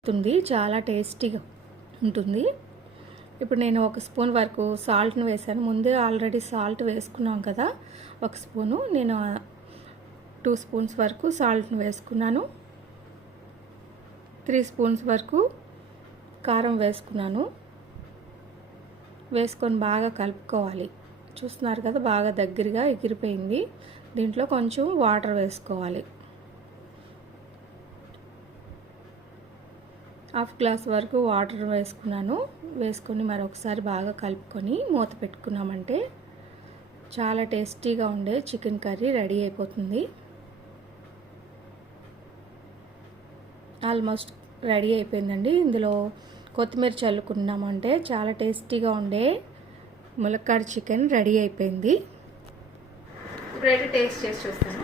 ఉంటుంది, చాలా టేస్టీగా ఉంటుంది. ఇప్పుడు నేను 1 స్పూన్ వరకు సాల్ట్ని వేసాను. ముందే ఆల్రెడీ సాల్ట్ వేసుకున్నాం కదా, 1 స్పూను. నేను 2 స్పూన్స్ వరకు సాల్ట్ని వేసుకున్నాను. 3 స్పూన్స్ వరకు కారం వేసుకున్నాను. వేసుకొని బాగా కలుపుకోవాలి. చూస్తున్నారు కదా, బాగా దగ్గరగా ఎగిరిపోయింది. దీంట్లో కొంచెం వాటర్ వేసుకోవాలి. 1/2 గ్లాస్ వరకు వాటర్ వేసుకున్నాను. వేసుకొని మరొకసారి బాగా కలుపుకొని మూత పెట్టుకున్నామంటే చాలా టేస్టీగా ఉండే చికెన్ కర్రీ రెడీ అయిపోతుంది. ఆల్మోస్ట్ రెడీ అయిపోయిందండి. ఇందులో కొత్తిమీర చల్లుకున్నామంటే చాలా టేస్టీగా ఉండే ములక్కాడ చికెన్ రెడీ అయిపోయింది. ఇప్పుడైతే టేస్ట్ చేసి చూస్తాను.